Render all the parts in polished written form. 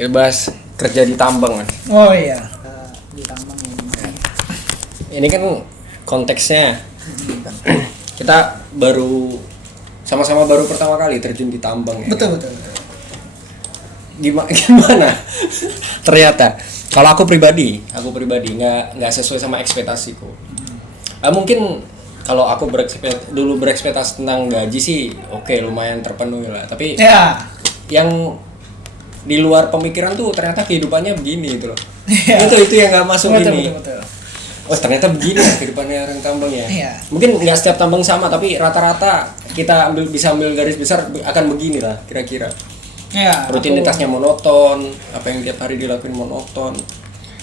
Kita bahas kerja di tambang kan. Oh iya, di tambang ya. Ini kan konteksnya kita sama-sama baru pertama kali terjun di tambang ya. Betul. Gimana? Ternyata kalau aku pribadi nggak sesuai sama ekspektasiku. Mungkin kalau aku berekspektasi tentang gaji sih oke, lumayan terpenuhi lah. Tapi Ya. yang di luar pemikiran tuh ternyata kehidupannya begini gitu loh. Ya. Itu yang nggak masuk ini. Betul. Oh ternyata begini ya kehidupannya orang tambang ya. Iya. Mungkin nggak setiap tambang sama, tapi rata-rata kita bisa ambil garis besar akan begini lah kira-kira. Ya. Rutinitasnya monoton, apa yang tiap hari dilakuin monoton,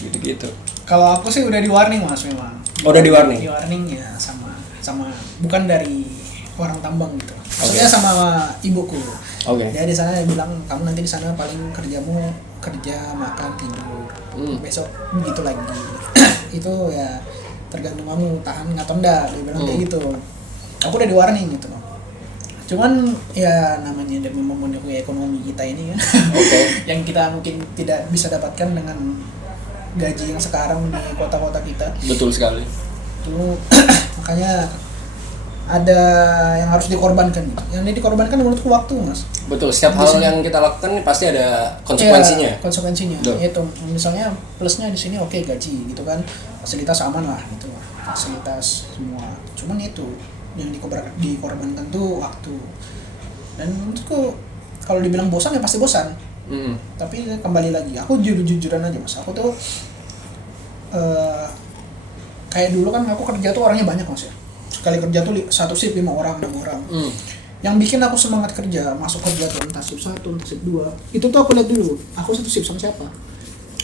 gitu-gitu. Kalau aku sih udah di warning Mas memang. Oh, udah di warning? Di warning ya sama bukan dari orang tambang gitu. Maksudnya sama ibuku. Oke. Jadi di sana dia bilang kamu nanti di sana paling kerjamu kerja, makan, tidur. Besok begitu lagi. Itu ya tergantung kamu tahan atau enggak, dia bilang kayak gitu. Aku udah di warning gitu loh. Cuman ya namanya demi memenuhi ekonomi kita ini kan. Oke. Yang kita mungkin tidak bisa dapatkan dengan gaji yang sekarang di kota-kota kita. Betul sekali. Itu makanya ada yang harus dikorbankan. Yang dikorbankan menurutku waktu, Mas. Betul, setiap hal yang kita lakukan pasti ada konsekuensinya. Ya, konsekuensinya. Itu misalnya plusnya di sini oke, gaji gitu kan. Fasilitas aman lah gitu. Fasilitas semua. Cuman itu yang dikorbankan tuh waktu. Dan menurutku kalau dibilang bosan ya pasti bosan. Tapi kembali lagi, aku jujuran aja Mas. Aku tuh kayak dulu kan aku kerja tuh orangnya banyak Mas ya. Sekali kerja tuh satu shift 5 orang, 6 orang. Yang bikin aku semangat kerja, masuk kerja tuh entah shift 1, entah shift 2. Itu tuh aku lihat dulu, aku satu shift sama siapa.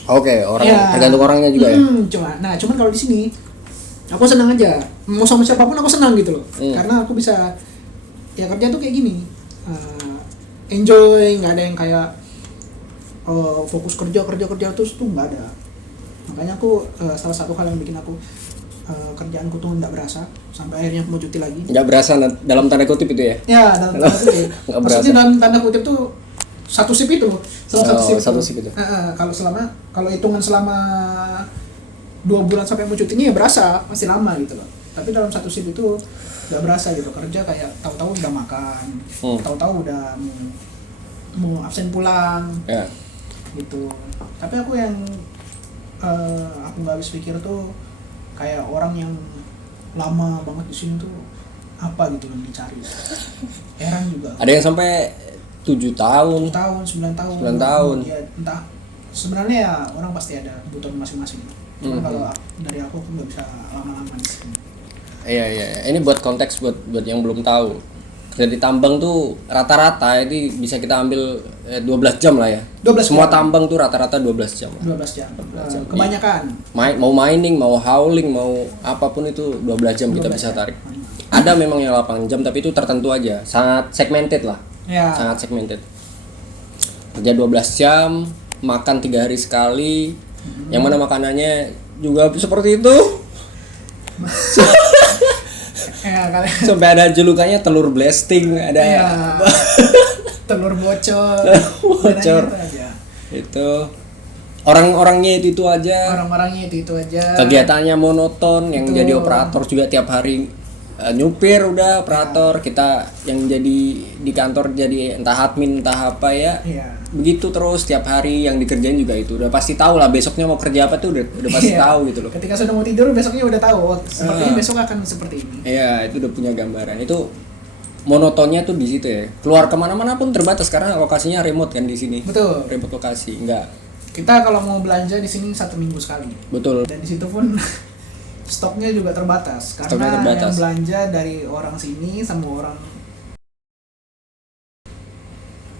Oke, tergantung orangnya juga ya. Cuman kalau di sini aku senang aja. Mau sama siapapun aku senang gitu loh. Karena aku bisa ya kerja tuh kayak gini. Enjoy, enggak ada yang kayak fokus kerja terus tuh enggak ada. Makanya aku salah satu hal yang bikin aku kerjaanku tuh enggak berasa sampai akhirnya aku mau cuti lagi. Enggak berasa dalam tanda kutip itu ya? Ya, dalam tanda kutip. Maksudnya dalam tanda kutip tuh satu shift itu. Satu shift itu. Kalau hitungan selama 2 bulan sampai mau cutinya ya berasa, masih lama gitu loh. Tapi dalam satu shift itu enggak berasa gitu. Kerja kayak tahu-tahu udah makan, tahu-tahu udah mau absen pulang. Ya. Gitu. Tapi aku yang aku nggak habis pikir tuh kayak orang yang lama banget di sini tuh apa gitu yang dicari. Heran juga. Ada yang sampai 7 tahun. 9 tahun. 9 tahun. Ya, entah. Sebenarnya ya orang pasti ada kebutuhan masing-masing. Cuma kalau dari aku nggak bisa lama-lama di sini. Iya. Ini buat konteks buat yang belum tahu. Kerja di tambang tuh rata-rata ini bisa kita ambil 12 jam lah ya. 12 Semua jam. tambang tuh rata-rata 12 jam. 12 jam. Kebanyakan. Mau mining, mau hauling, mau apapun itu 12 jam kita bisa tarik. Ada memang yang 8 jam tapi itu tertentu aja. Sangat segmented lah. Ya. Sangat segmented. Kerja 12 jam, makan 3 hari sekali. Yang mana makanannya juga seperti itu. Ya, Sampai ada julukannya telur blasting, ada telur bocor. Bocor. Itu orang-orangnya itu aja. Orang-orangnya itu aja. Kegiatannya monoton, yang Betul. jadi operator juga tiap hari nyupir udah operator, kita yang jadi di kantor jadi entah admin entah apa ya. Iya. Begitu terus tiap hari yang dikerjain juga itu. Udah pasti tahu lah besoknya mau kerja apa tuh udah pasti tahu gitu loh. Ketika sudah mau tidur besoknya udah tahu seperti ini, besok akan seperti ini. Iya, itu udah punya gambaran. Itu monotonnya tuh di situ ya. Keluar kemana-mana pun terbatas karena lokasinya remote kan di sini. Betul. Remote lokasi, enggak. Kita kalau mau belanja di sini 1 minggu sekali. Betul. Dan di situ pun stoknya juga terbatas karena yang belanja dari orang sini sama orang.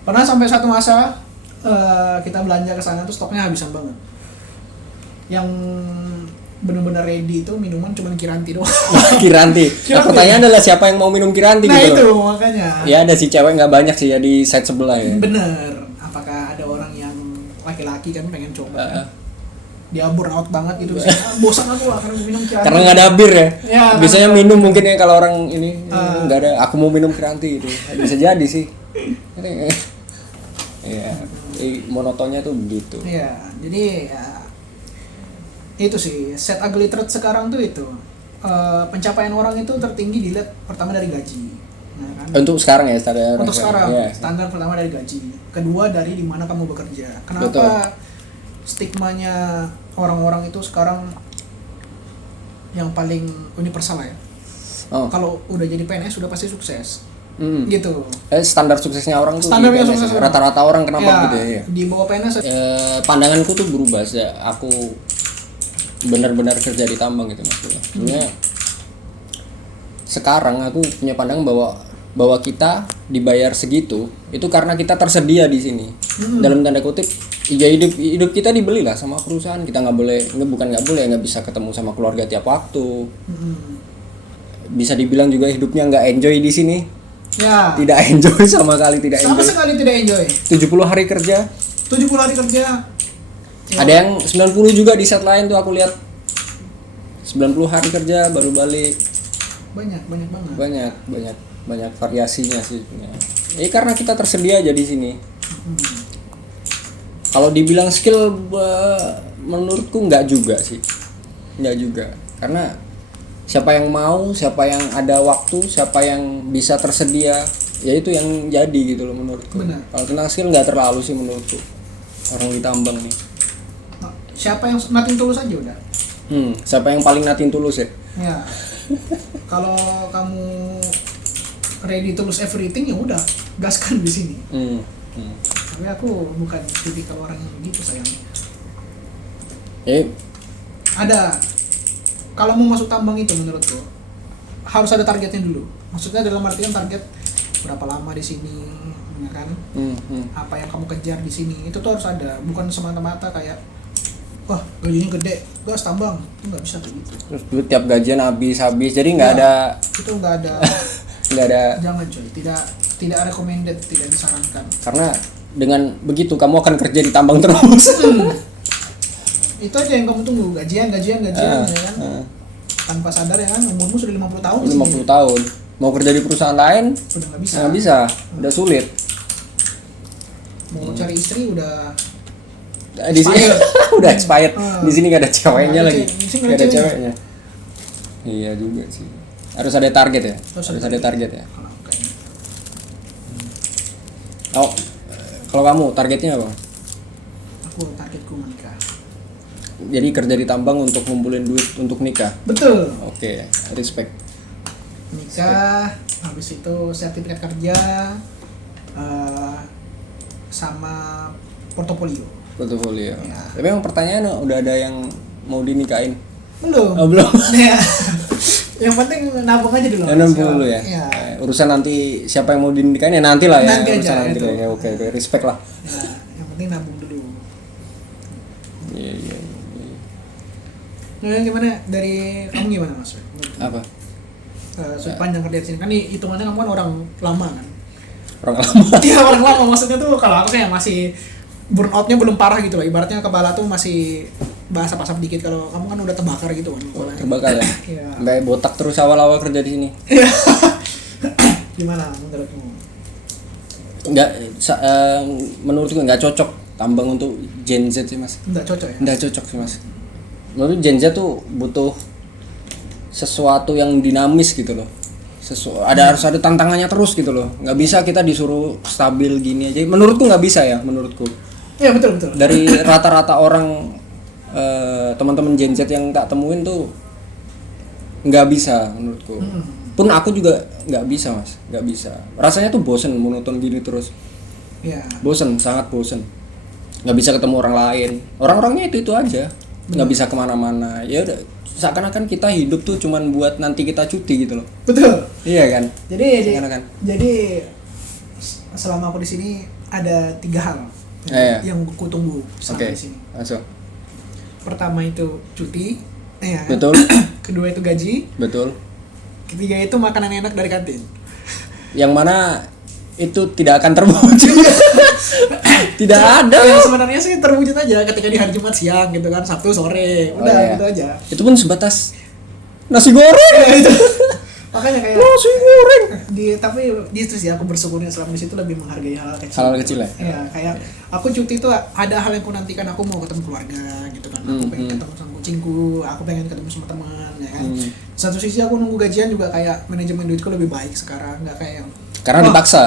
Pernah sampai satu masa kita belanja ke sana tuh stoknya habisan banget. Yang benar-benar ready itu minuman cuma Kiranti doang. Kiranti. Nah, pertanyaan adalah siapa yang mau minum Kiranti nah gitu. Nah itu makanya. Ya ada si cewek nggak banyak sih ya di side sebelah ya. Bener. Apakah ada orang yang laki-laki kan pengen coba? Dia burnout banget gitu. Bosan aku lah karena minum Kiranti. Karena nggak ada bir ya. Biasanya kan. minum mungkin ya kalau orang ini nggak ada. Aku mau minum Kiranti itu. Bisa jadi sih. Iya. Monotonnya tuh begitu. Iya, jadi ya, itu sih set ugly truth sekarang tuh itu. Pencapaian orang itu tertinggi dilihat pertama dari gaji, ya kan? Untuk sekarang ya standar. Untuk sekarang ya. standar pertama dari gaji, kedua dari di mana kamu bekerja. Kenapa Betul. stigmanya orang-orang itu sekarang yang paling universal ya? Oh. Kalau udah jadi PNS sudah pasti sukses, Hmm. gitu. Standar suksesnya orang tuh Standarnya di PNS, sukses orang. rata-rata orang kenapa Ya, gitu ya? di bawah PNS Pandanganku tuh berubah sejak aku benar-benar kerja di tambang gitu maksudnya. Sebenarnya sekarang aku punya pandangan bahwa kita dibayar segitu itu karena kita tersedia di sini. Dalam tanda kutip, ya hidup kita dibeli lah sama perusahaan. Kita nggak bisa ketemu sama keluarga tiap waktu. Bisa dibilang juga hidupnya nggak enjoy di sini. ya Tidak enjoy sama sama enjoy. sekali tidak enjoy. 70 hari kerja. 70 hari kerja. Ya, Ada yang 90 juga di set lain tuh aku lihat. 90 hari kerja baru balik. banyak banget. Banyak variasinya sih. Karena kita tersedia aja di sini. Kalau dibilang skill menurutku nggak juga sih. Nggak juga. Karena siapa yang mau, siapa yang ada waktu, siapa yang bisa tersedia, ya itu yang jadi gitu loh menurutku. Benar. Kalau tentang skill nggak terlalu sih menurutku. Orang di tambang nih. Siapa yang nothing tulus aja udah. Siapa yang paling natin tulus ya? Ya. Kalau kamu ready to lose everything ya udah gaskan di sini. Tapi aku bukan tipikal orang yang begitu sayang. Ada, kalau mau masuk tambang itu menurutku harus ada targetnya dulu. Maksudnya dalam artian target berapa lama di sini, ya kan? Apa yang kamu kejar di sini itu tuh harus ada, bukan semata-mata kayak wah gajinya gede, gas tambang, itu nggak bisa kayak gitu. Terus duit tiap gajian habis, jadi nggak ada Itu nggak ada. nggak ada. Jangan coy, tidak recommended, tidak disarankan. Karena dengan begitu kamu akan kerja di tambang terus. Itu aja yang kamu tunggu, gajian ya kan. Tanpa sadar ya kan, umurmu sudah 50 tahun. 50 tahun. Mau kerja di perusahaan lain Udah nggak bisa. nggak bisa, udah sulit. Mau cari istri udah Di sini udah expired. Di sini nggak ada ceweknya Nggak ada lagi. di sini Nggak nggak ada ada ceweknya. Iya juga sih. Harus ada target ya. Harus ada target ya. Oh, kalau kamu targetnya apa? Aku targetku menikah. Jadi kerja di tambang untuk ngumpulin duit untuk nikah. Betul. Oke, respect. Nikah, habis itu sertifikat kerja, sama portofolio. Portofolio. Ya. Tapi yang pertanyaan udah ada yang mau dinikahin? Belum. Oh, belum. Ya. Yang penting nabung aja dulu. 60 ya. Ya. Urusan nanti siapa yang mau dinikahin ya nanti lah ya. Nanti aja, Urusan nanti itu. lah ya. Oke, respect lah. Ya, yang penting nabung dulu. Iya. Nah, gimana dari kamu gimana Mas? Apa? Sudut pandang kerja di sini kan hitungannya kamu kan orang lama kan. Orang lama. Iya orang lama, maksudnya tuh kalau aku kayak masih burnoutnya belum parah gitu loh, ibaratnya kepala tuh masih basah-basah dikit, kalau kamu kan udah terbakar gitu kan kepalanya. Terbakar ya. Iya. Sampai botak terus awal-awal kerja di sini. Iya. Gimana menurutmu? Menurutku nggak cocok tambang untuk Gen Z sih mas. Nggak cocok ya? Nggak cocok sih mas. Menurut Gen Z tuh butuh sesuatu yang dinamis gitu loh. Harus ada tantangannya terus gitu loh. Nggak bisa kita disuruh stabil gini aja. Menurutku nggak bisa ya, menurutku. Iya betul. Dari rata-rata orang teman-teman Gen Z yang tak temuin tuh nggak bisa menurutku. Pun aku juga nggak bisa mas, nggak bisa. Rasanya tuh bosen monoton gini terus. Iya. Bosen, sangat bosen. Nggak bisa ketemu orang lain. Orang-orangnya itu aja. Nggak bisa kemana-mana. Ya udah. Seakan-akan kita hidup tuh cuman buat nanti kita cuti gitu loh. Betul. Iya kan. Jadi selama aku di sini ada 3 hal yang aku tunggu selama di sini. Langsung. Pertama itu cuti, ya. Betul. Kedua itu gaji. Betul. Ketiga itu makanan enak dari kantin. Yang mana itu tidak akan terwujud. Tidak ada. Ya, sebenarnya sih terwujud aja ketika di hari Jumat siang gitu kan, Sabtu sore, udah gitu aja. Itu pun sebatas nasi goreng. Ya, itu. Makanya kayak nasi goreng. tapi di itu sih aku bersyukurnya selama di situ lebih menghargai hal kecil. Hal kecil ya. Iya, kayak aku cuti itu ada hal yang aku nantikan, aku mau ketemu keluarga gitu kan. Aku pengen ketemu sama kucingku, aku pengen ketemu sama teman ya kan. Satu sisi aku nunggu gajian juga kayak manajemen duitku lebih baik sekarang, nggak kayak yang Karena dipaksa.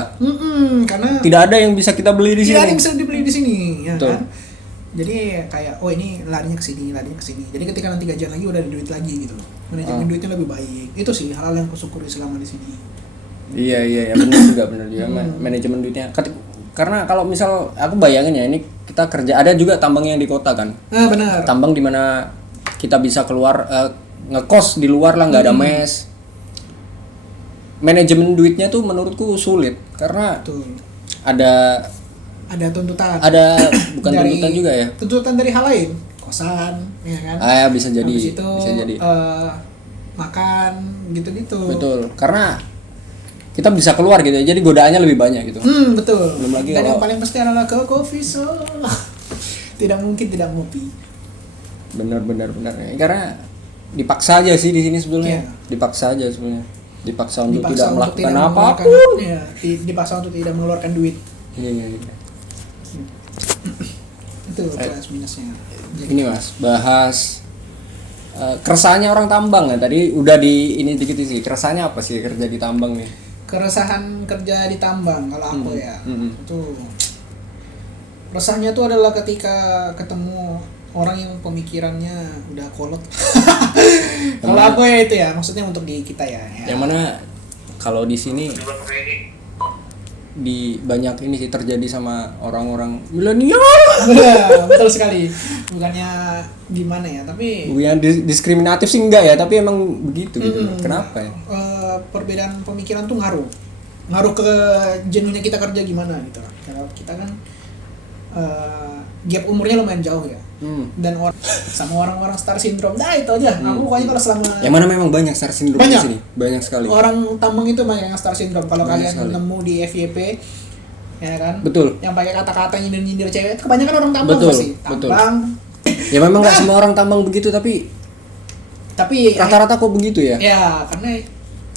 karena Tidak ada yang bisa kita beli di sini. tidak ada yang bisa dibeli di sini ya Betul. kan. Jadi kayak ini larinya ke sini. Jadi ketika nanti gajian lagi udah ada duit lagi gitu. Manajemen duitnya lebih baik. Itu sih hal-hal yang aku syukuri selama di sini. Iya benar juga manajemen duitnya. Karena kalau misal aku bayangin ya, ini kita kerja, ada juga tambang yang di kota kan. Benar. Tambang di mana kita bisa keluar ngekos di luar lah, nggak ada mes. Manajemen duitnya tuh menurutku sulit karena Betul. ada Tuntutan. Bukan tuntutan juga ya. Tuntutan dari hal lain, kosan, ya kan. Bisa jadi. Habis itu, Bisa jadi. makan gitu-gitu. Betul. Karena kita bisa keluar gitu ya. Jadi godaannya lebih banyak gitu. Betul. Belum lagi Dan yang kalau- paling pasti adalah ke coffee shop. Tidak mungkin tidak ngopi. Benar. Karena dipaksa aja sih di sini sebetulnya. Iya. Dipaksa aja sebenarnya. Dipaksa untuk Dipaksa tidak untuk melakukan tidak apapun. mengeluarkan- iya, dipaksa untuk tidak mengeluarkan duit. Iya. Itu plus minusnya. Ini Mas, bahas keresahannya orang tambang ya. Tadi udah di ini dikit sih. Keresahannya apa sih kerja di tambang nih? Keresahan kerja di tambang kalau aku ya. Itu resahnya tuh adalah ketika ketemu orang yang pemikirannya udah kolot. Kalau aku ya itu ya, maksudnya untuk di kita ya. Yang mana kalau di sini di banyak ini sih terjadi sama orang-orang milenial. Ya, betul sekali. Bukannya gimana ya, tapi Bukan diskriminatif sih enggak ya, tapi emang begitu gitu. Kenapa ya? Perbedaan pemikiran tuh ngaruh ke jenuhnya kita kerja gimana gitu. Kalau kita kan gap umurnya lumayan jauh ya. Dan sama orang-orang star syndrome, itu aja. Aku pokoknya kalau selama Yang mana memang banyak star syndrome di sini, banyak sekali. orang tambang itu banyak yang star syndrome. Kalau Banyak kalian sekali. nemu di FYP, ya kan? Betul. Yang pakai kata-kata nyindir-nyindir cewek, itu kebanyakan orang tambang Betul, pasti. betul. Tambang. Ya memang nggak semua orang tambang begitu, tapi rata-rata kok begitu ya? Ya, karena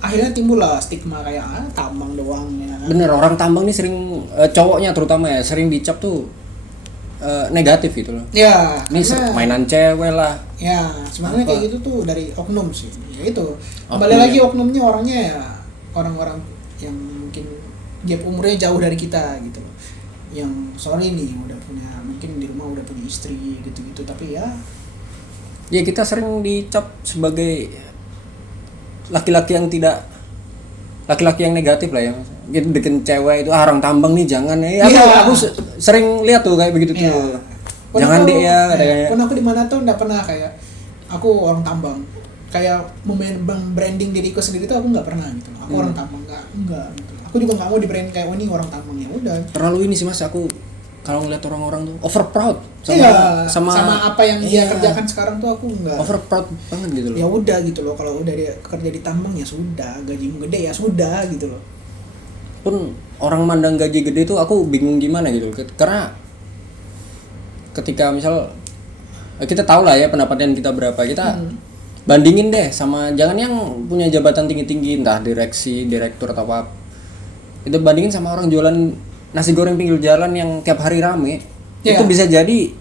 akhirnya timbul lah stigma kayak tambang doang ya kan. Bener, orang tambang nih sering cowoknya terutama ya sering dicap tuh negatif gitu loh. Ya, Ini karena mainan cewek lah. ya sebenarnya Apa? kayak gitu tuh dari oknum sih. Ya itu. Kembali Oknum lagi ya. oknumnya orangnya ya orang-orang yang mungkin gap umurnya jauh dari kita gitu loh. Yang sorry nih udah punya, mungkin di rumah udah punya istri gitu-gitu, tapi ya Ya kita sering dicap sebagai laki-laki yang negatif lah ya. Gitu bikin cewek itu orang tambang nih jangan ya. Aku sering lihat tuh kayak begitu Iya. tuh. Jangan deh ya katanya. Pun aku di mana tuh nggak pernah kayak aku orang tambang. Kayak branding diriku sendiri tuh aku nggak pernah gitu. Aku orang tambang nggak gitu. Aku juga nggak mau di brand kayak ini orang tambang, ya udah. Terlalu ini sih Mas, aku kalau ngeliat orang-orang tuh over proud sama apa yang dia kerjakan sekarang tuh aku nggak. over proud banget gitu loh. Ya udah gitu loh, kalau udah dia kerja di tambang ya sudah, gajimu gede ya sudah gitu loh. Pun orang mandang gaji gede tuh aku bingung gimana gitu loh. Karena ketika misal kita tahu lah ya pendapatan kita berapa, kita bandingin deh sama, jangan yang punya jabatan tinggi-tinggi entah direksi, direktur atau apa, itu bandingin sama orang jualan nasi goreng pinggir jalan yang tiap hari rame. Itu bisa jadi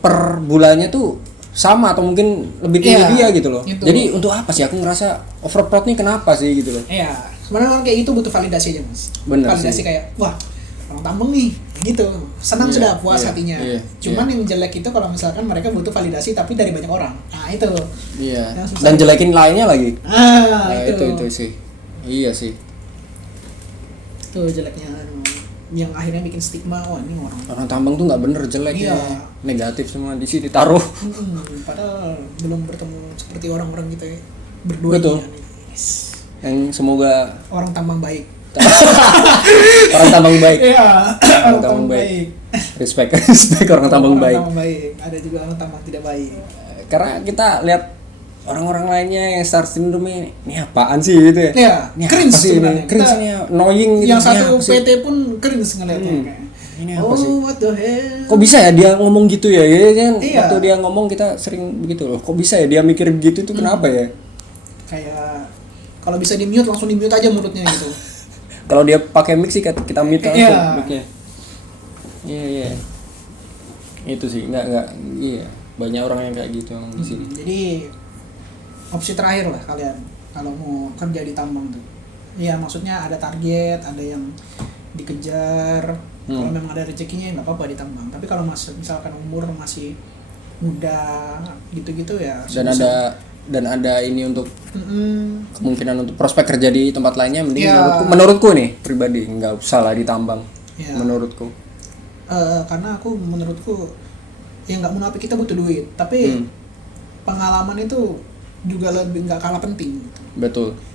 per bulannya tuh sama atau mungkin lebih tinggi dia gitu loh. Itu. Jadi untuk apa sih aku ngerasa overproud nih, kenapa sih gitu loh. Iya, sebenarnya orang kayak gitu butuh validasi aja Mas. Bener Validasi sih. kayak wah orang tambang nih gitu, senang Iya, sudah, puas iya, hatinya. iya, Cuman yang jelek itu kalau misalkan mereka butuh validasi tapi dari banyak orang. Nah itu. Iya. Yang susah. Dan jelekin lainnya lagi. Nah, Nah, itu. itu sih. Iya sih. Itu jeleknya yang akhirnya bikin stigma, wah ini orang Tambang tuh nggak bener, jelek Iya. ya. Negatif semua di sini taruh. padahal belum bertemu seperti orang-orang kita berdua Betul. ini, nih. Yes. Yang semoga Orang tambang baik. orang tambang baik. Iya, Orang tambang baik. Respect orang tambang baik. Tambang baik. Ada juga orang tambang tidak baik. Karena kita lihat orang-orang lainnya yang star syndrome ini apaan sih gitu ya? Iya, Ini cringe apa sih ini? sebenarnya. Cringe Kita- ini, annoying gitu. Yang Ini satu apa sih? PT pun cringe ngeliatnya kayak. Ini apa sih? What the hell? Kok bisa ya dia ngomong gitu ya? Ya kan Iya. waktu dia ngomong kita sering begitu loh. Kok bisa ya dia mikir begitu itu kenapa ya? Kayak Kalau bisa di mute langsung di mute aja mulutnya gitu. Kalau dia pakai mic sih kita mute langsung Iya. mic-nya. Iya. Itu sih nggak iya. Banyak orang yang kayak gitu di sini. Jadi opsi terakhir lah kalian kalau mau kerja di tambang tuh. Iya, maksudnya ada target, ada yang dikejar. Kalau memang ada rezekinya nggak apa-apa di tambang. Tapi kalau misalkan umur masih muda gitu-gitu ya. Dan ada ini untuk Mm-mm. kemungkinan untuk prospek kerja di tempat lainnya, mending Ya. menurutku nih pribadi nggak usah lah ditambang. Ya. Menurutku. Karena menurutku ya nggak munafik, kita butuh duit, tapi pengalaman itu juga lebih nggak kalah penting gitu.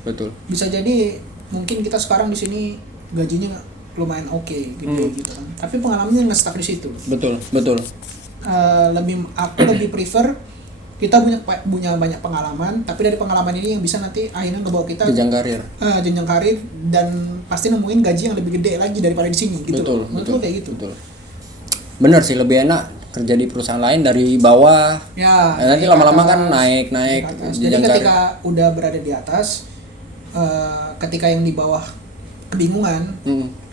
Betul. Bisa jadi mungkin kita sekarang di sini gajinya lumayan oke gitu kan, tapi pengalamannya nge-stuck di situ. Betul. Aku lebih prefer kita punya banyak pengalaman, tapi dari pengalaman ini yang bisa nanti akhirnya ngebawa kita jenjang karir dan pasti nemuin gaji yang lebih gede lagi daripada di sini gitu. Menurutku kayak gitu. Betul. Bener sih, lebih enak kerja di perusahaan lain dari bawah. Ya, Nanti lama-lama kan naik jadi ketika udah berada di atas, ketika yang di bawah kebingungan,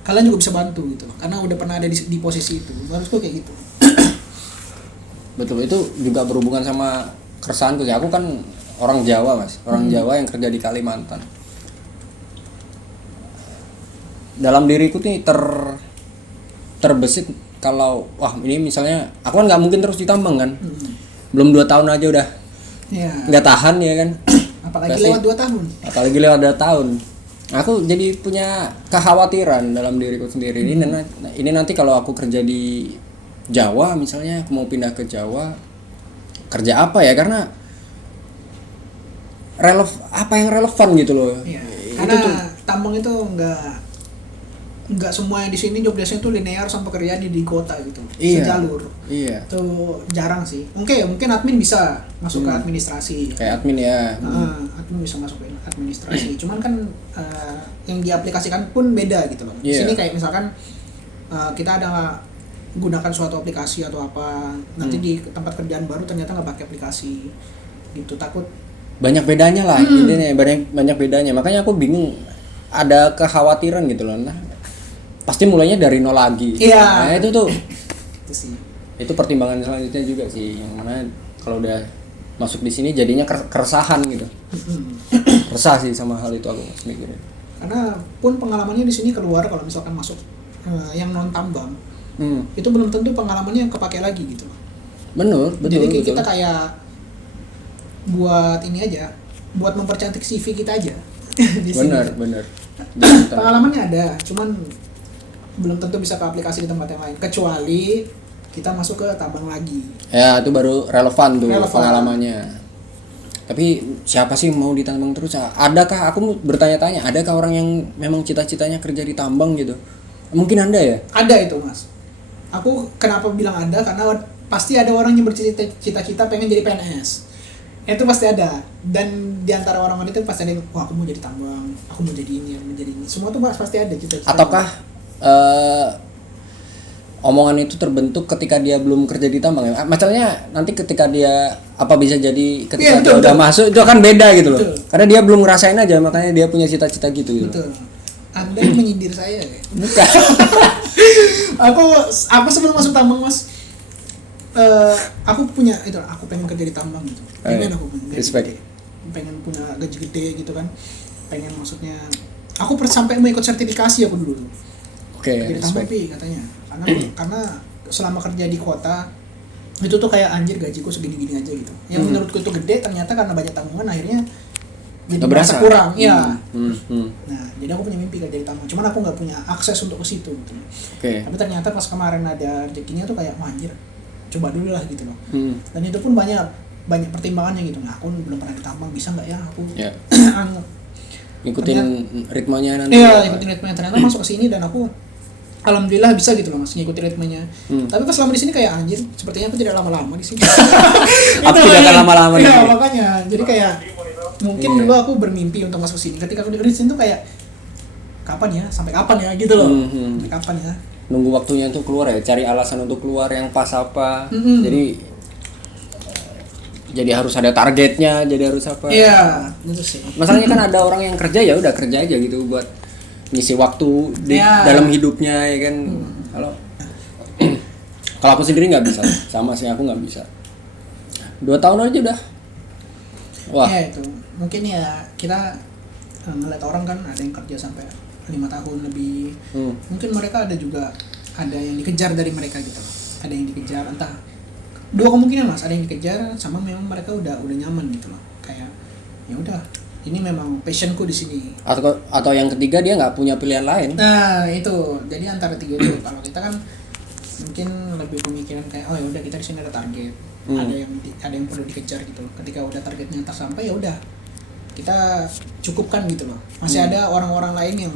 kalian juga bisa bantu gitu, karena udah pernah ada di posisi itu. Menurutku kayak gitu. Betul, itu juga berhubungan sama keresahanku sih. Aku kan orang Jawa, Mas. Orang Jawa yang kerja di Kalimantan. Dalam diriku nih terbesit kalau wah ini misalnya aku kan nggak mungkin terus ditambang kan. Belum 2 tahun aja udah nggak tahan ya kan. Apalagi lewat 2 tahun. Apalagi lewat 2 tahun. Aku jadi punya kekhawatiran dalam diriku sendiri. Ini nanti kalau aku kerja di Jawa misalnya, aku mau pindah ke Jawa, kerja apa ya? Karena apa yang relevan gitu loh. Iya. Karena tambang itu nggak semua yang di sini job desk-nya tuh linear sama pekerjaan di kota gitu. Sejalur. Iya. Itu jarang sih. Mungkin admin bisa masuk ke administrasi. Kayak admin ya. Admin bisa masuk ke administrasi. Cuman kan yang diaplikasikan pun beda gitu loh. Di sini kayak misalkan kita ada gunakan suatu aplikasi atau apa, nanti di tempat kerjaan baru ternyata nggak pakai aplikasi gitu, takut banyak bedanya lah. Intinya banyak bedanya, makanya aku bingung, ada kekhawatiran gitu loh. Nah, pasti mulainya dari nol lagi. Iya. Nah, itu tuh itu sih. Itu pertimbangan selanjutnya juga sih, yang mana kalau udah masuk di sini jadinya keresahan gitu. Resah sih sama hal itu aku mikirin. Karena pun pengalamannya di sini keluar kalau misalkan masuk yang non tambang, itu belum tentu pengalamannya yang kepake lagi gitu. Betul. Jadi kita kayak buat ini aja, buat mempercantik CV kita aja. Di sini. Benar. Pengalamannya ada, cuman belum tentu bisa ke aplikasi di tempat yang lain, kecuali kita masuk ke tambang lagi. Ya, itu baru relevan tuh pengalamannya. Tapi siapa sih mau ditambang terus? Adakah, aku bertanya-tanya, adakah orang yang memang cita-citanya kerja di tambang gitu? Mungkin Anda ya? Ada itu, Mas. Aku kenapa bilang ada, karena pasti ada orang yang bercita-cita pengen jadi PNS. Itu pasti ada. Dan di antara orang-orang itu pasti ada yang, wah aku mau jadi tambang, aku mau jadi ini, aku mau jadi ini. Semua tuh pasti ada cita-cita. Ataukah omongan itu terbentuk ketika dia belum kerja di tambang ya? Masalahnya nanti ketika dia bisa jadi ketika dia udah masuk itu akan beda gitu loh. Karena dia belum ngerasain aja, makanya dia punya cita-cita gitu. Betul. Anda yang menyindir saya ya? Bukan. aku sebelum masuk tambang, Mas, aku pengen kerja di tambang gitu. Pengen aku pengen punya gaji gede gitu kan. Pengen, maksudnya aku sampai mau ikut sertifikasi aku dulu. Jadi tambang katanya. Karena selama kerja di kota itu tuh kayak anjir gajiku segini-gini aja gitu. Yang menurutku itu gede, ternyata karena banyak tanggungan akhirnya jadi merasa kurang. Iya. Nah, jadi aku punya mimpi kerja di tambang. Cuman aku nggak punya akses untuk ke situ gitu. Tapi ternyata pas kemarin ada rezekinya tuh kayak, wah anjir, coba dulu lah gitu loh. Dan itu pun banyak pertimbangannya gitu. Nah, aku belum pernah di tambang, bisa nggak ya aku ngikutin ritmenya nanti. Iya, ikutin ritmenya. Ternyata masuk ke sini dan aku alhamdulillah bisa gitu loh, Mas, ngikutin ritmenya. Tapi pas lama di sini kayak anjir, sepertinya aku tidak lama-lama di sini. Aku tidak akan lama-lama di sini. Iya, makanya. Jadi kayak mungkin dulu aku bermimpi untuk masuk sini. Ketika aku di sini tuh kayak kapan ya? Sampai kapan ya gitu loh. Sampai kapan ya? Nunggu waktunya untuk keluar ya, cari alasan untuk keluar yang pas apa. Jadi jadi harus ada targetnya, jadi harus apa. Iya, itu sih. Masalahnya kan ada orang yang kerja ya udah kerja aja gitu buat ngisi waktu di Ya. dalam hidupnya ya kan. Kalau kalau aku sendiri nggak bisa, sama sih aku nggak bisa. 2 tahun aja udah. Wah. Ya itu mungkin ya kita ngeliat orang kan ada yang kerja sampai 5 tahun lebih. Mungkin mereka ada juga ada yang dikejar dari mereka gitu loh. Ada yang dikejar entah dua kemungkinan mas, ada yang dikejar sama memang mereka udah nyaman gitu loh, kayak ya udah ini memang passionku di sini. Atau yang ketiga dia nggak punya pilihan lain. Nah itu jadi antara tiga itu. Kalau kita kan mungkin lebih pemikiran kayak oh ya udah kita di sini ada target, ada yang perlu dikejar gitu loh. Ketika udah targetnya tersampai ya udah kita cukupkan gitu loh. Masih ada orang-orang lain yang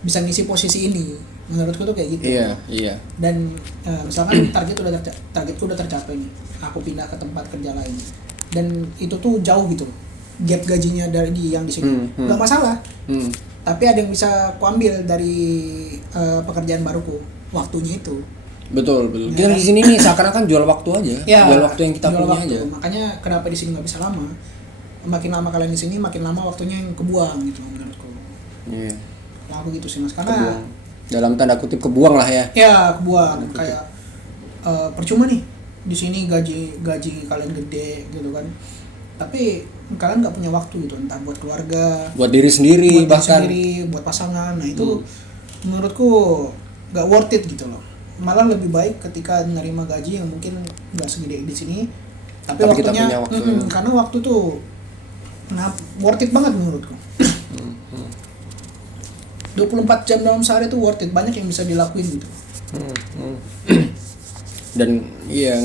bisa ngisi posisi ini. Menurutku tuh kayak gitu. Iya. Dan misalkan targetku udah tercapai nih, aku pindah ke tempat kerja lain dan itu tuh jauh gitu, gap gajinya dari yang di sini nggak masalah. Tapi ada yang bisa kuambil dari pekerjaan baruku, waktunya itu. Betul. Kita di sini nih seakan-akan jual waktu aja, Ya, jual waktu yang kita punya waktu aja. Makanya kenapa di sini nggak bisa lama, makin lama kalian di sini makin lama waktunya yang kebuang gitu menurutku. Iya. Ya aku gitu sih mas, karena Kebuang. Dalam tanda kutip kebuang lah ya. ya kebuang kayak percuma nih di sini gaji kalian gede gitu kan, tapi kalian nggak punya waktu gitu, entah buat keluarga, Buat diri sendiri bahkan. buat pasangan. Nah itu menurutku nggak worth it gitu loh. Malah lebih baik ketika menerima gaji yang mungkin nggak segede di sini, tapi kita waktunya punya waktu. karena waktu tuh worth it banget menurutku. 24 jam dalam sehari itu worth it, banyak yang bisa dilakuin gitu. Dan iya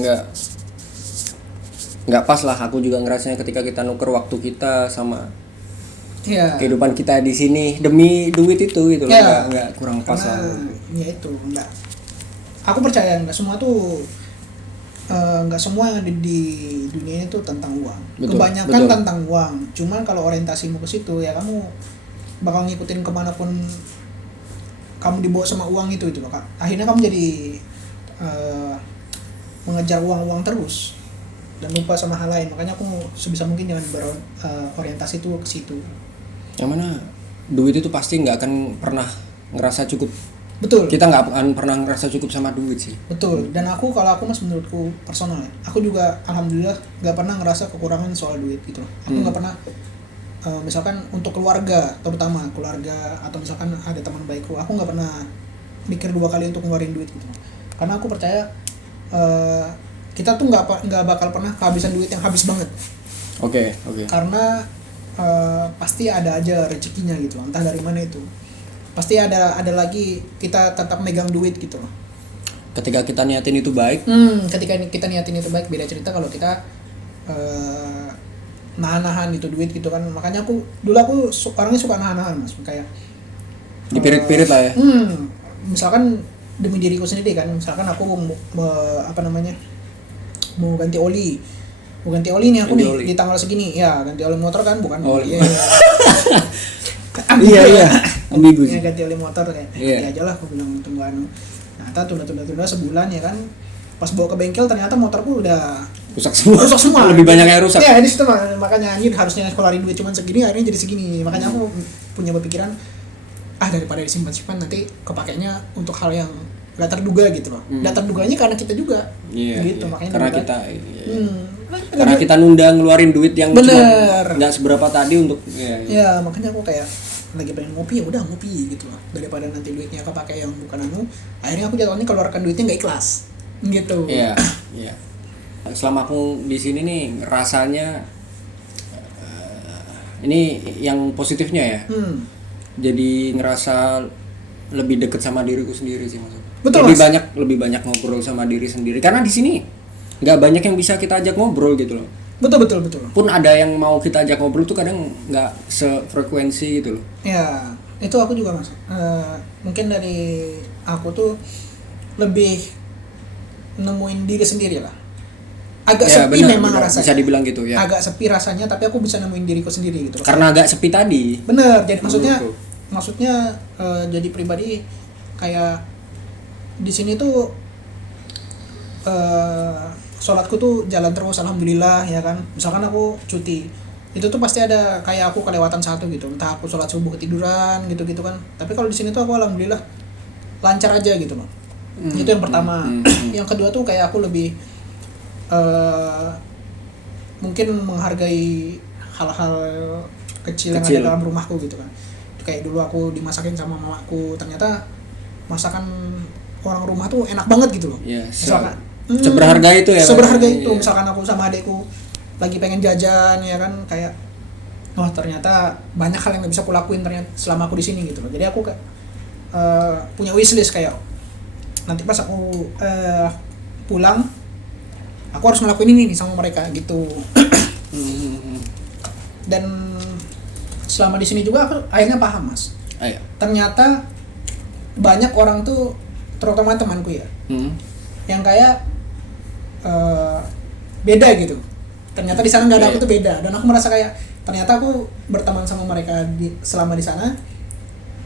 nggak pas lah, aku juga ngerasanya ketika kita nuker waktu kita sama Iya. kehidupan kita di sini demi duit itu gitu loh. Ya, nggak kurang pas lah. ya itu enggak. Aku percaya enggak semua tuh nggak semua yang ada di dunia ini tuh tentang uang. Kebanyakan tentang uang. Cuman kalau orientasimu ke situ ya kamu bakal ngikutin kemanapun kamu dibawa sama uang itu loh kak. Akhirnya kamu jadi mengejar uang terus dan lupa sama hal lain. Makanya aku sebisa mungkin jangan berorientasi tuh ke situ. Yang mana duit itu pasti nggak akan pernah ngerasa cukup. Betul. Kita nggak akan pernah ngerasa cukup sama duit sih. Betul. Dan kalau aku mas menurutku personal ya, aku juga alhamdulillah nggak pernah ngerasa kekurangan soal duit gitu. Aku nggak pernah misalkan untuk keluarga, terutama keluarga atau misalkan ada teman baikku, aku nggak pernah mikir 2 kali untuk ngeluarin duit gitu. Karena aku percaya kita tuh nggak bakal pernah kehabisan duit yang habis banget. Oke. Karena pasti ada aja rezekinya gitu, entah dari mana itu. Pasti ada lagi, kita tetap megang duit gitu loh. Ketika kita niatin itu baik. Ketika kita niatin itu baik, beda cerita kalau kita nahan-nahan itu duit gitu kan. Makanya aku orangnya suka nahan-nahan mas, kayak Dipirit-pirit lah ya. Misalkan demi diriku sendiri kan, misalkan aku mau ganti oli nih aku Ganti nih oli. di tanggal segini ya, ganti oli motor kan, bukan Oli. iya Ambigu sih. ya, ganti oli motor kayak Iya. aja lah aku bilang tunggu nah tunda sebulan ya kan, pas bawa ke bengkel ternyata motorku udah Rusak semua. Nah, Lebih banyak yang rusak. ya di situ makanya anjir harusnya keluarin duit cuma segini, akhirnya jadi segini. Makanya aku punya berpikiran daripada disimpan nanti kepakainya untuk hal yang gak terduga gitu loh. Gak terduganya karena kita juga gitu. Makanya Karena juga, kita karena kita nunda ngeluarin duit yang cuma nggak seberapa tadi untuk ya makanya aku kayak lagi pengen ngopi ya udah ngopi gitu loh, daripada nanti duitnya kepakai yang bukan akhirnya aku jatuhnya keluarkan duitnya nggak ikhlas gitu. Iya. Selama aku di sini nih rasanya ini yang positifnya ya. Jadi ngerasa lebih deket sama diriku sendiri sih maksudnya. Betul, lebih banyak ngobrol sama diri sendiri karena di sini nggak banyak yang bisa kita ajak ngobrol gitu loh. Betul. Pun ada yang mau kita ajak ngobrol tuh kadang nggak sefrekuensi gitu loh. Ya itu aku juga mas. Mungkin dari aku tuh lebih nemuin diri sendiri lah. Agak sepi memang rasanya. Bisa dibilang gitu ya. Agak sepi rasanya, tapi aku bisa nemuin diriku sendiri gitu. Karena agak sepi tadi. Bener. Jadi maksudnya jadi pribadi kayak di sini tuh sholatku tuh jalan terus alhamdulillah ya kan. Misalkan aku cuti, itu tuh pasti ada kayak aku kelewatan satu gitu, entah aku sholat subuh ketiduran gitu kan. Tapi kalau di sini tuh aku alhamdulillah lancar aja gitu loh. Itu yang pertama. Yang kedua tuh kayak aku lebih mungkin menghargai hal-hal kecil yang ada dalam rumahku gitu kan. Kayak dulu aku dimasakin sama mamaku, ternyata masakan orang rumah tuh enak banget gitu loh. Ya, misalkan seberharga itu ya. Seberharga itu. Ya. Misalkan aku sama adekku lagi pengen jajan ya kan, kayak oh ternyata banyak hal yang bisa aku lakuin ternyata selama aku di sini gitu loh. Jadi aku punya wishlist kayak nanti pas aku pulang aku harus ngelakuin ini nih sama mereka gitu. Dan selama di sini juga aku akhirnya paham Mas. Ayo. Ternyata banyak orang tuh, terutama temanku ya, yang kayak beda gitu. Ternyata di sana nggak ada aku tuh beda, dan aku merasa kayak ternyata aku berteman sama mereka selama di sana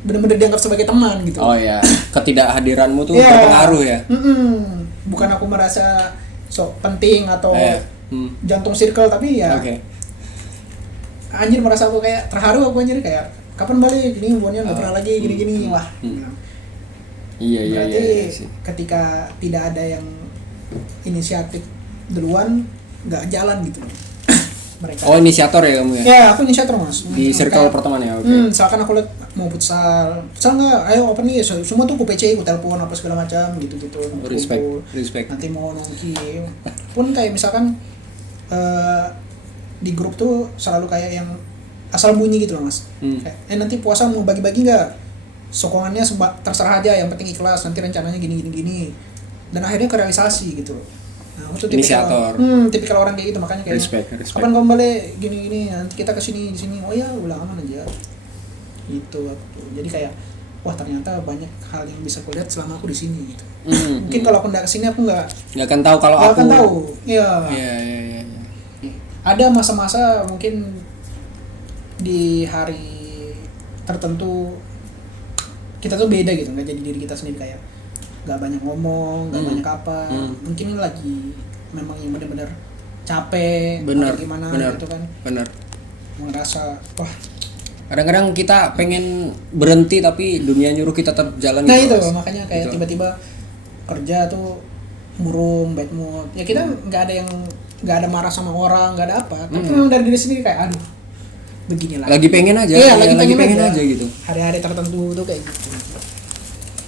benar-benar dianggap sebagai teman gitu. Oh ya, ketidakhadiranmu tuh berpengaruh ya. Bukan aku merasa sok penting atau jantung circle, tapi ya anjir merasa aku kayak terharu, aku anjir kayak kapan balik gini, hubungannya nggak pernah lagi gini-gini. Wah iya. Berarti ketika tidak ada yang inisiatif duluan nggak jalan gitu mereka. Oh, inisiator ya kamu ya? Ya, aku inisiator Mas. Di circle pertemanan ya, oke. Misalkan aku lihat mau futsal nggak, ayo open nih, semua tuh aku PC, aku telepon apa segala macam gitu-gitu. Respect. Nanti mau nongki pun kayak misalkan di grup tuh selalu kayak yang asal bunyi gitu loh Mas. Kayak, nanti puasa mau bagi-bagi nggak? Sokongannya terserah aja, yang penting ikhlas, nanti rencananya gini. Dan akhirnya kerealisasi gitu. Nah, aku tuh tipikal orang kayak gitu, makanya kayak respect. kapan kamu balik gini, nanti kita kesini di sini. Oh ya, udah aman aja. Gitu aku. Jadi kayak wah ternyata banyak hal yang bisa aku lihat selama aku di sini gitu. Mungkin kalau aku nggak kesini aku nggak akan tahu kalau aku. Akan tahu. Iya. Iya. Ada masa-masa mungkin di hari tertentu kita tuh beda gitu, nggak jadi diri kita sendiri, kayak nggak banyak ngomong, nggak banyak apa. Mungkin lagi memang yang benar-benar capek, benar, atau gimana benar, gitu kan. Benar. Merasa wah. Kadang-kadang kita pengen berhenti tapi dunia nyuruh kita tetap jalan. Nah gitu, itu makanya kayak tiba-tiba kerja tuh murung, bad mood. Ya kita nggak ada marah sama orang, nggak ada apa. Tapi memang dari diri sendiri kayak aduh beginilah. Lagi pengen aja. Iya, lagi pengen aja gitu. Hari-hari tertentu tuh kayak gitu.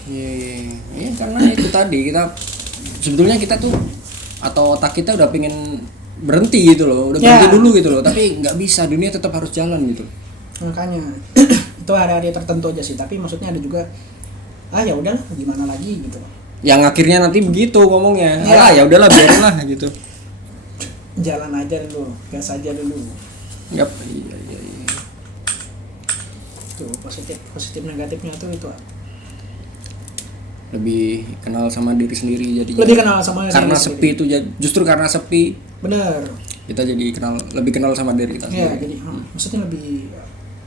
Iya, karena itu tadi sebetulnya kita tuh atau otak kita udah pengen berhenti gitu loh, udah berhenti dulu gitu loh, tapi nggak bisa, dunia tetap harus jalan gitu. Makanya itu hari-hari tertentu aja sih, tapi maksudnya ada juga ya udahlah gimana lagi gitu loh. Yang akhirnya nanti begitu ngomongnya, ya udahlah biarin lah gitu. Jalan aja dulu, gas aja dulu. Yap, iya. Tuh positif negatifnya tuh itu. Lebih kenal sama diri sendiri jadi. Lebih kenal sama karena diri sepi sendiri. itu justru karena sepi. Benar. Kita jadi lebih kenal sama diri kita sendiri. Iya, jadi maksudnya lebih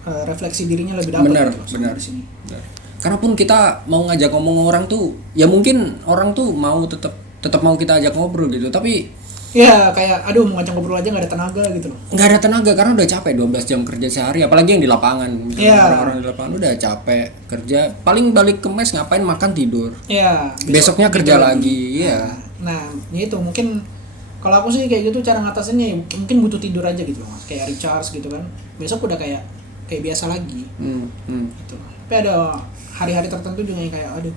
refleksi dirinya lebih dapat benar. di sini. Karena pun kita mau ngajak ngomong orang tuh, ya mungkin orang tuh mau tetap mau kita ajak ngobrol gitu, tapi ya kayak aduh mau ngajak ngobrol aja nggak ada tenaga gitu loh. Nggak ada tenaga karena udah capek 12 jam kerja sehari, apalagi yang di lapangan. Orang-orang di lapangan udah capek kerja, paling balik ke mes ngapain, makan tidur. Iya. Besoknya kerja lagi. Iya. Nah, itu mungkin kalau aku sih kayak gitu cara ngatasinnya mungkin butuh tidur aja gitu loh Mas. Kayak recharge gitu kan. Besok udah kayak biasa lagi. Gitu. Tapi ada hari-hari tertentu juga yang kayak aduh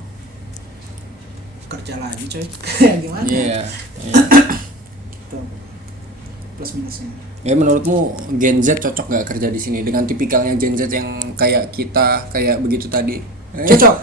kerja lagi coy. Gimana? Iya. Plus minusnya. Ya menurutmu Gen Z cocok gak kerja di sini dengan tipikalnya Gen Z yang kayak kita kayak begitu tadi? Cocok.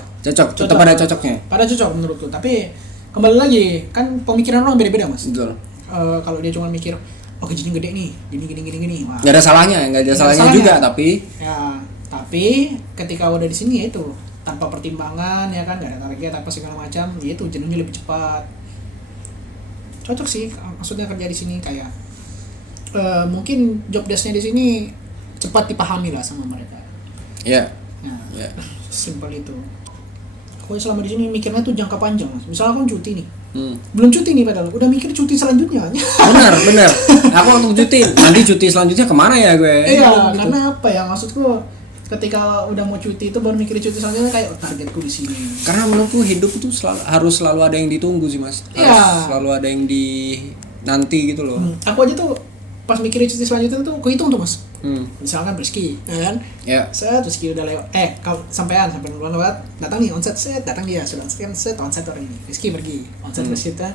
Tetap ada cocoknya. Pada cocok menurutku. Tapi kembali lagi kan pemikiran orang beda-beda Mas. Betul. Kalau dia cuma mikir oh gajinya gede nih, gini. Wah. Nggak ada salahnya juga tapi. Ya, tapi ketika udah di sini ya itu tanpa pertimbangan ya kan, nggak ada target apa segala macam, ya itu jenuhnya lebih cepat. Cocok sih maksudnya kerja di sini kayak mungkin job desk-nya di sini cepat dipahami lah sama mereka. Iya. Nah, simpel itu. Aku selama di sini mikirnya tuh jangka panjang, Mas. Misalnya aku cuti nih. Hmm. Belum cuti nih padahal, udah mikir cuti selanjutnya. Benar. Aku waktu nanti cuti selanjutnya kemana ya gue? Iya, Gitu. karena apa ya maksudku, ketika udah mau cuti itu baru mikir cuti selanjutnya kayak targetku di sini. Karena menurutku hidup itu harus selalu ada yang ditunggu sih Mas. Harus Iya. selalu ada yang di nanti gitu loh. Aku aja tuh pas mikirin cuti selanjutnya tuh kuhitung tuh, Mas. Misalkan Rizky, ya kan? Ya. Set, Rizky udah lewat. Kalau sampai lewat, datang nih onset, set, datang dia sudah sekian, set, onset orang ini. Rizky pergi, onset terus kita.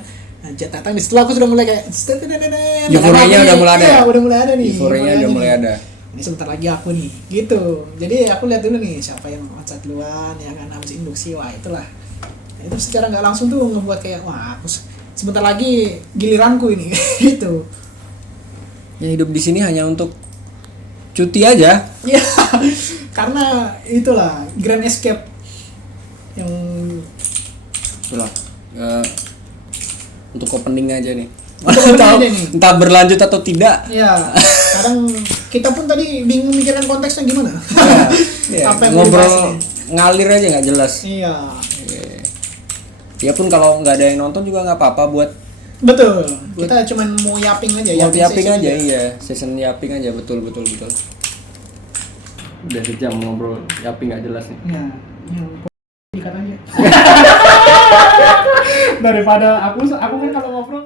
Jet datang di setelah aku sudah mulai kayak Euforianya udah mulai ada. Iya, udah mulai ada nih. Euforianya udah mulai ada. Ini sebentar lagi aku nih, gitu. Jadi aku lihat dulu nih siapa yang onset duluan, yang kan habis induksi, wah itulah. Itu secara nggak langsung tuh ngebuat kayak wah aku sebentar lagi giliranku ini, gitu. Ya hidup di sini hanya untuk cuti aja. Iya, karena itulah Grand Escape yang Itulah. Untuk opening aja nih. Untuk opening Entah- aja nih. Entah berlanjut atau tidak. ya kadang kita pun tadi bingung memikirkan konteksnya gimana. Ya, Apa yang mau ngobrol dibahas nih? ngalir aja nggak jelas. Iya, Ya pun kalau nggak ada yang nonton juga nggak apa-apa buat betul. Kita cuman mau yaping aja, yaping session aja, iya, session yaping aja, betul. Udah sejam ngobrol yaping nggak jelas nih. Ya, yang dikat aja. Daripada aku kan kalau ngobrol